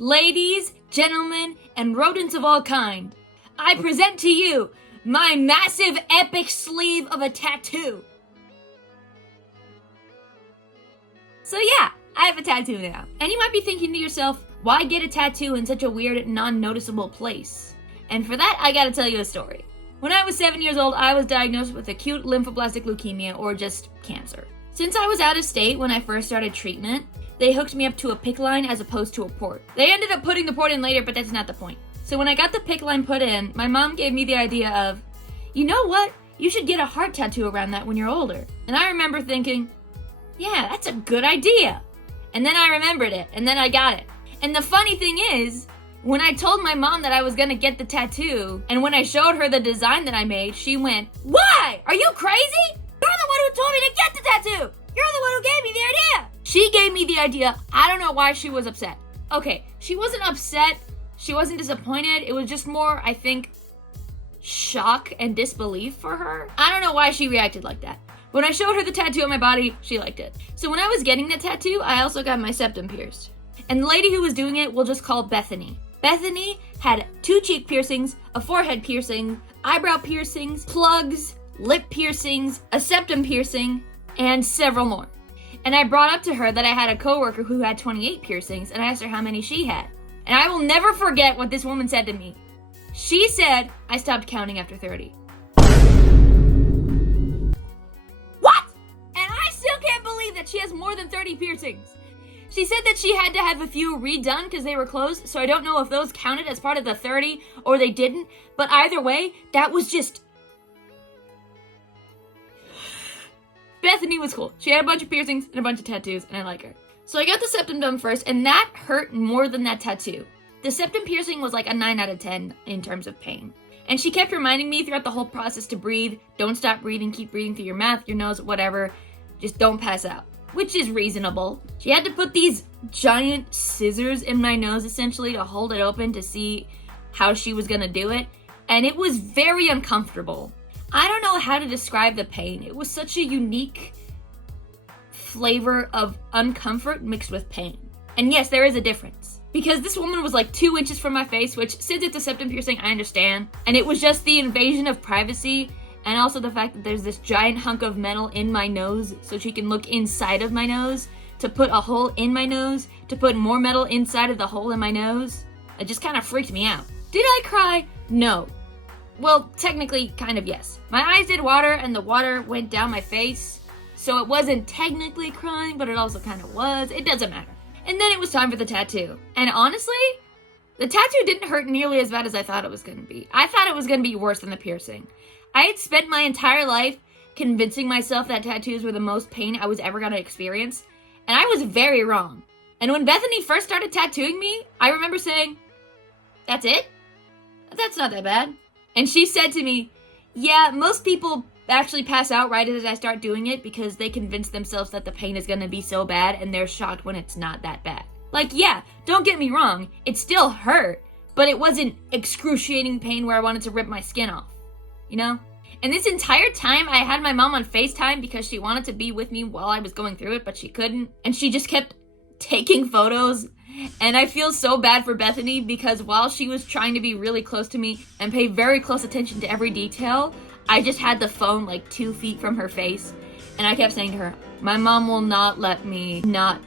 Ladies, gentlemen, and rodents of all kind, I present to you my massive epic sleeve of a tattoo. So yeah, I have a tattoo now. And you might be thinking to yourself, why get a tattoo in such a weird, non-noticeable place? And for that, I gotta tell you a story. When I was 7 years old, I was diagnosed with acute lymphoblastic leukemia, or just cancer. Since I was out of state when I first started treatment, they hooked me up to a PICC line as opposed to a port. They ended up putting the port in later, but that's not the point. So when I got the PICC line put in, my mom gave me the idea of, you know what? You should get a heart tattoo around that when you're older. And I remember thinking, yeah, that's a good idea. And then I remembered it, and then I got it. And the funny thing is, when I told my mom that I was gonna get the tattoo, and when I showed her the design that I made, she went, why? Are you crazy? You're the one who told me to get the tattoo! You're the one who gave me the idea! She gave me the idea. I don't know why she was upset. Okay, she wasn't upset. She wasn't disappointed. It was just more, I think, shock and disbelief for her. I don't know why she reacted like that. When I showed her the tattoo on my body, she liked it. So when I was getting the tattoo, I also got my septum pierced. And the lady who was doing it, we'll just call Bethany. Bethany had 2 cheek piercings, a forehead piercing, eyebrow piercings, plugs, lip piercings, a septum piercing, and several more. And I brought up to her that I had a coworker who had 28 piercings, and I asked her how many she had. And I will never forget what this woman said to me. She said, I stopped counting after 30. What? And I still can't believe that she has more than 30 piercings. She said that she had to have a few redone because they were closed, so I don't know if those counted as part of the 30 or they didn't, but either way, that was just... Bethany was cool. She had a bunch of piercings and a bunch of tattoos, and I like her. So I got the septum done first, and that hurt more than that tattoo. The septum piercing was like a 9 out of 10 in terms of pain. And she kept reminding me throughout the whole process to breathe. Don't stop breathing. Keep breathing through your mouth, your nose, whatever. Just don't pass out. Which is reasonable. She had to put these giant scissors in my nose, essentially, to hold it open to see how she was gonna do it. And it was very uncomfortable. I don't know how to describe the pain. It was such a unique flavor of uncomfort mixed with pain. And yes, there is a difference. Because this woman was like 2 inches from my face, which, since it's a septum piercing, I understand. And it was just the invasion of privacy, and also the fact that there's this giant hunk of metal in my nose, so she can look inside of my nose, to put a hole in my nose, to put more metal inside of the hole in my nose. It just kind of freaked me out. Did I cry? No. Well, technically, kind of yes. My eyes did water, and the water went down my face, so it wasn't technically crying, but it also kind of was. It doesn't matter. And then it was time for the tattoo. And honestly, the tattoo didn't hurt nearly as bad as I thought it was going to be. I thought it was going to be worse than the piercing. I had spent my entire life convincing myself that tattoos were the most pain I was ever going to experience, and I was very wrong. And when Bethany first started tattooing me, I remember saying, that's it? That's not that bad. And she said to me, yeah, most people actually pass out right as I start doing it because they convince themselves that the pain is going to be so bad and they're shocked when it's not that bad. Like, yeah, don't get me wrong, it still hurt, but it wasn't excruciating pain where I wanted to rip my skin off, you know? And this entire time I had my mom on FaceTime because she wanted to be with me while I was going through it, but she couldn't. And she just kept taking photos. And I feel so bad for Bethany because while she was trying to be really close to me and pay very close attention to every detail, I just had the phone like 2 feet from her face. And I kept saying to her, my mom will not let me not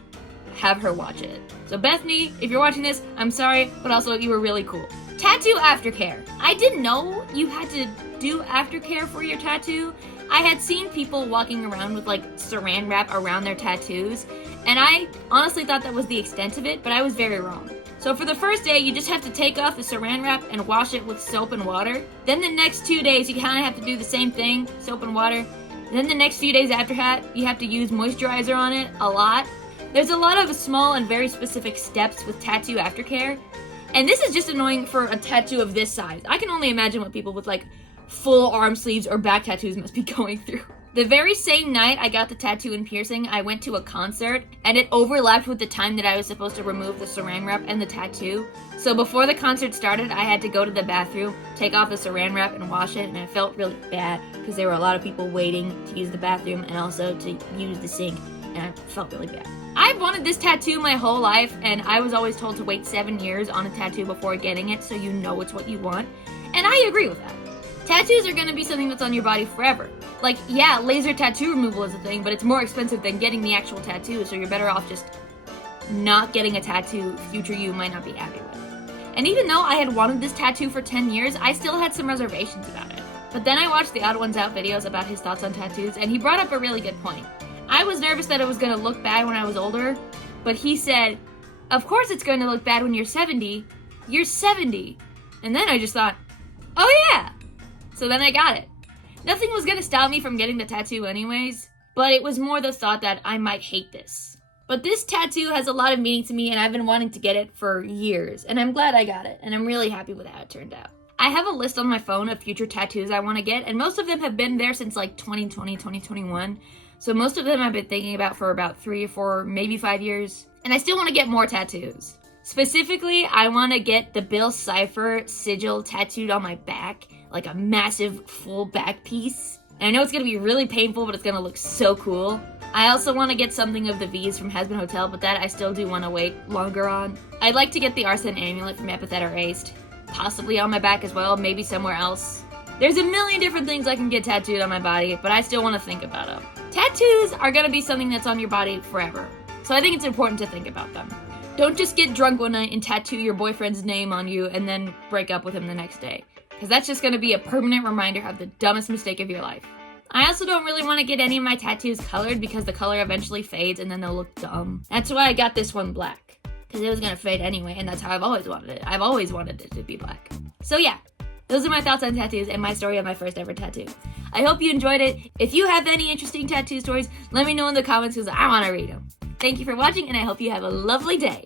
have her watch it. So Bethany, if you're watching this, I'm sorry, but also you were really cool. Tattoo aftercare. I didn't know you had to do aftercare for your tattoo. I had seen people walking around with like saran wrap around their tattoos, and I honestly thought that was the extent of it, but I was very wrong. So for the first day, you just have to take off the saran wrap and wash it with soap and water. Then the next 2 days, you kind of have to do the same thing, soap and water. Then the next few days after that, you have to use moisturizer on it a lot. There's a lot of small and very specific steps with tattoo aftercare. And this is just annoying for a tattoo of this size. I can only imagine what people with like full arm sleeves or back tattoos must be going through. The very same night I got the tattoo and piercing, I went to a concert, and it overlapped with the time that I was supposed to remove the saran wrap and the tattoo. So before the concert started, I had to go to the bathroom, take off the saran wrap and wash it, and I felt really bad because there were a lot of people waiting to use the bathroom and also to use the sink, and I felt really bad. I've wanted this tattoo my whole life, and I was always told to wait 7 years on a tattoo before getting it so you know it's what you want. And I agree with that. Tattoos are gonna be something that's on your body forever. Like, yeah, laser tattoo removal is a thing, but it's more expensive than getting the actual tattoo, so you're better off just not getting a tattoo future you might not be happy with. And even though I had wanted this tattoo for 10 years, I still had some reservations about it. But then I watched the Odd Ones Out videos about his thoughts on tattoos, and he brought up a really good point. I was nervous that it was gonna look bad when I was older, but he said, of course it's going to look bad when you're 70. You're 70. And then I just thought, oh yeah! So then I got it. Nothing was gonna stop me from getting the tattoo anyways, but it was more the thought that I might hate this. But this tattoo has a lot of meaning to me, and I've been wanting to get it for years, and I'm glad I got it, and I'm really happy with how it turned out. I have a list on my phone of future tattoos I want to get, and most of them have been there since like 2020, 2021. So most of them I've been thinking about for about 3 or 4, maybe 5 years. And I still want to get more tattoos. Specifically, I want to get the Bill Cipher sigil tattooed on my back, like a massive full back piece. And I know it's going to be really painful, but it's going to look so cool. I also want to get something of the V's from Hazbin Hotel, but that I still do want to wait longer on. I'd like to get the Arsene amulet from Epithet Erased, possibly on my back as well, maybe somewhere else. There's a million different things I can get tattooed on my body, but I still want to think about them. Tattoos are going to be something that's on your body forever, so I think it's important to think about them. Don't just get drunk one night and tattoo your boyfriend's name on you and then break up with him the next day, because that's just going to be a permanent reminder of the dumbest mistake of your life. I also don't really want to get any of my tattoos colored because the color eventually fades and then they'll look dumb. That's why I got this one black, because it was going to fade anyway, and that's how I've always wanted it. I've always wanted it to be black. So yeah, those are my thoughts on tattoos and my story of my first ever tattoo. I hope you enjoyed it. If you have any interesting tattoo stories, let me know in the comments because I want to read them. Thank you for watching, and I hope you have a lovely day.